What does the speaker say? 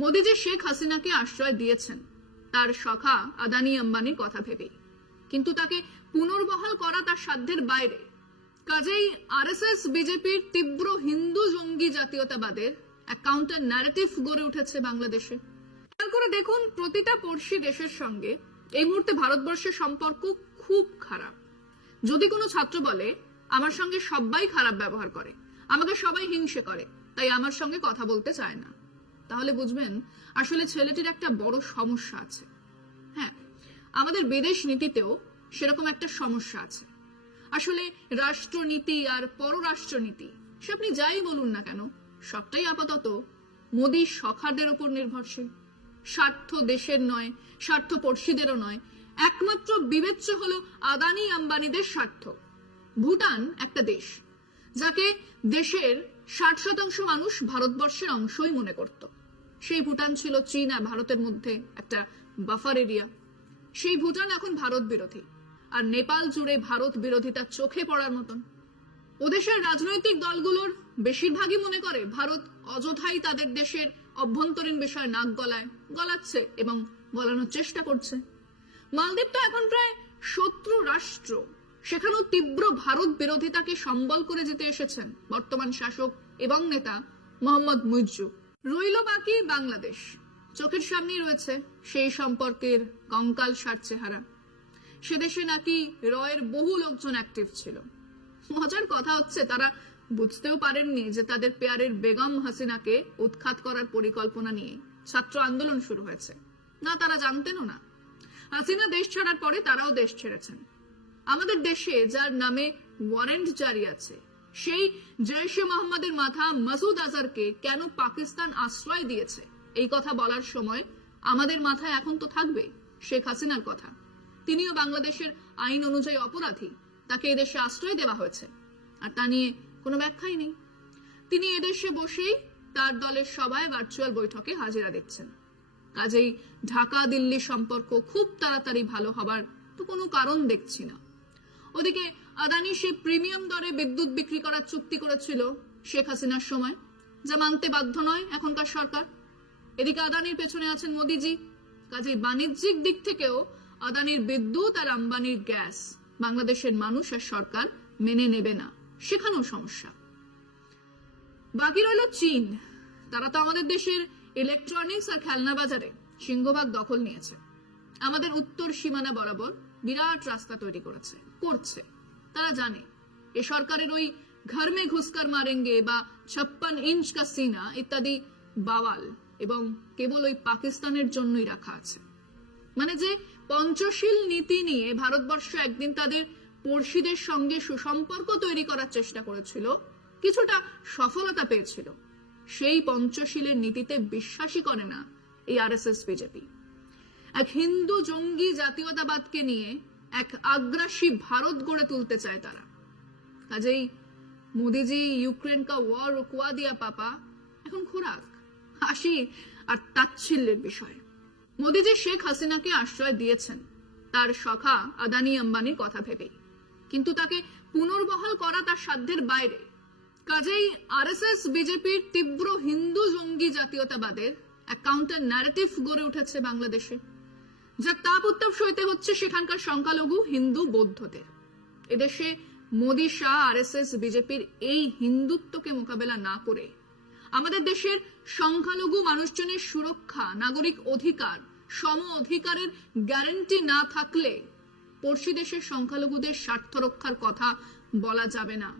মোদী যে শেখ হাসিনাকে আশ্রয় দিয়েছেন তার সখা আদানি আম্বানির কথা ভেবেই, কিন্তু তাকে পুনর্বহাল করা তার সাধ্যের বাইরে। কাজেই আরএসএস বিজেপির তীব্র হিন্দু জঙ্গি জাতীয়তাবাদের এক কাউন্টার ন্যারেটিভ গড়ে উঠেছে বাংলাদেশে। খেয়াল করে দেখুন, প্রতিটা পড়শি দেশের সঙ্গে এই মুহূর্তে ভারতবর্ষের সম্পর্ক খুব খারাপ। যদি কোনো ছাত্র বলে আমার সঙ্গে সবাই খারাপ ব্যবহার করে, আমাকে সবাই হিংসে করে, তাই আমার সঙ্গে কথা বলতে চায় না, তাহলে বুঝবেন আসলে ছেলেটির একটা বড় সমস্যা আছে। হ্যাঁ, আমাদের বিদেশ নীতিতেও সেরকম একটা সমস্যা আছে। আসলে রাষ্ট্রনীতি আর পররাষ্ট্রনীতি সে আপনি যাই বলুন না কেন, সবটাই আপাতত মোদী সখাদের উপর নির্ভরশীল। স্বার্থ দেশের নয়, স্বার্থ পড়শিদেরও নয়, একমাত্র বিবেচ্য হলো আদানি আম্বানিদের স্বার্থ। ভুটান একটা দেশ যাকে দেশের 60% মানুষ ভারতবর্ষের অংশই মনে করত। সেই ভুটান ছিল চীন আর ভারতের মধ্যে একটা বাফার এরিয়া। সেই ভুটান এখন ভারত বিরোধী, আর নেপাল জুড়ে ভারত বিরোধিতা চোখে পড়ার মতন। ওদেশের রাজনৈতিক দলগুলোর বেশিরভাগই মনে করে ভারত অযথাই তাদের দেশের অভ্যন্তরীণ বিষয় নাক গলাচ্ছে এবং গলানোর চেষ্টা করছে। মালদ্বীপ তো এখন প্রায় শত্রু রাষ্ট্র, সেখানেও তীব্র ভারত বিরোধিতাকে সম্বল করে যেতে এসেছেন বর্তমান শাসক এবং নেতা মোহাম্মদ মুইজ্জু। রইল বাকি বাংলাদেশ। চোখের সামনেই রয়েছে সেই সম্পর্কের কঙ্কাল সার চেহারা। সে দেশে নাকি রয়ের বহু লোকজন অ্যাক্টিভ ছিল। মজার কথা হচ্ছে, তারা বুঝতেও পারেননি যে তাদের পেয়ারের বেগম হাসিনাকে উৎখাত করার পরিকল্পনা নিয়ে ছাত্র আন্দোলন শুরু হয়েছে। না, তারা জানতেনও না। হাসিনা দেশ ছাড়ার পরে তারাও দেশ ছেড়েছেন। আমাদের দেশে যার নামে ওয়ারেন্ট জারি আছে, সেই জৈশে মোহাম্মদের মাথা মাসুদ আজহারকে কেন পাকিস্তান আশ্রয় দিয়েছে, এই কথা বলার সময় আমাদের মাথায় এখন তো থাকবে শেখ হাসিনার কথা। তিনিও বাংলাদেশের আইন অনুযায়ী অপরাধী, তাকে এদেশে আশ্রয় দেওয়া হয়েছে, আর তা নিয়ে কোনো ব্যাখ্যাই নেই। তিনি এদেশে বসেই তার দলের সভায় ভার্চুয়াল বৈঠকে হাজিরা দিচ্ছেন। কাজেই ঢাকা দিল্লি সম্পর্ক খুব তাড়াতাড়ি ভালো হবার তো কোনো কারণ দেখছি না। ওদিকে আদানি সে প্রিমিয়াম দরে বিদ্যুৎ বিক্রি করার চুক্তি করেছিল শেখ হাসিনার সময়, যা মানতে বাধ্য নয় এখনকার সরকার। এদিকে আদানির পেছনে আছেন মোদিজি। কাজেই বাণিজ্যিক দিক থেকেও আদানির বিদ্যুৎ আর আম্বানির গ্যাস বাংলাদেশের মানুষ আর সরকার মেনে নেবে না, সেখানেও সমস্যা। বাকি রইল চীন। তারা তো আমাদের দেশের ইলেকট্রনিক্স আর খেলনা বাজারে সিংহভাগ দখল নিয়েছে। আমাদের উত্তর সীমানা বরাবর বিরাট রাস্তা তৈরি করছে। তারা জানে এ সরকারের ওই ঘর মে ঘুসকার মারেঙ্গে বা 56 ইঞ্চ কা সিনা ইত্যাদি বাওয়াল এবং কেবল ওই পাকিস্তানের জন্যই রাখা আছে। মানে যে পঞ্চশীল নীতি নিয়ে ভারতবর্ষ একদিন তাদের পড়শিদের সঙ্গে সুসম্পর্ক তৈরি করার চেষ্টা করেছিল, কিছুটা সফলতা পেয়েছিল, সেই পঞ্চশীলের নীতিতে বিশ্বাসই করে না এই আরএসএস বিজেপি। এক হিন্দু জঙ্গি জাতীয়তাবাদকে নিয়ে এক আগ্রাসী ভারত গড়ে তুলতে চায় তারা। কাজেই মোদিজি ইউক্রেন কা ওয়ার রুকওয়া দিয়া পাপা এখন খোরাক, হাসি আর তাচ্ছিল্যের বিষয়। মোদিজি শেখ হাসিনাকে আশ্রয় দিয়েছেন তার সখা আদানি আম্বানির কথা ভেবেই, কিন্তু তাকে পুনর্বহাল করা তার সাধ্যের বাইরে। কাজেই আরএসএস বিজেপির তীব্র হিন্দু জঙ্গি জাতীয়তাবাদের এক কাউন্টার ন্যারেটিভ গড়ে উঠেছে বাংলাদেশে, যার তাপ উত্তাপ সইতে হচ্ছে সেখানকার সংখ্যালঘু হিন্দু বৌদ্ধদের। এদেশে মোদী শাহ আরএসএস বিজেপির এই হিন্দুত্বকে মোকাবেলা না করে আমাদের দেশের সংখ্যালঘু মানুষজনের সুরক্ষা, নাগরিক অধিকার, সম অধিকারের গ্যারান্টি না থাকলে পড়শি দেশের সংখ্যালঘুদের স্বার্থ রক্ষার কথা বলা যাবে না।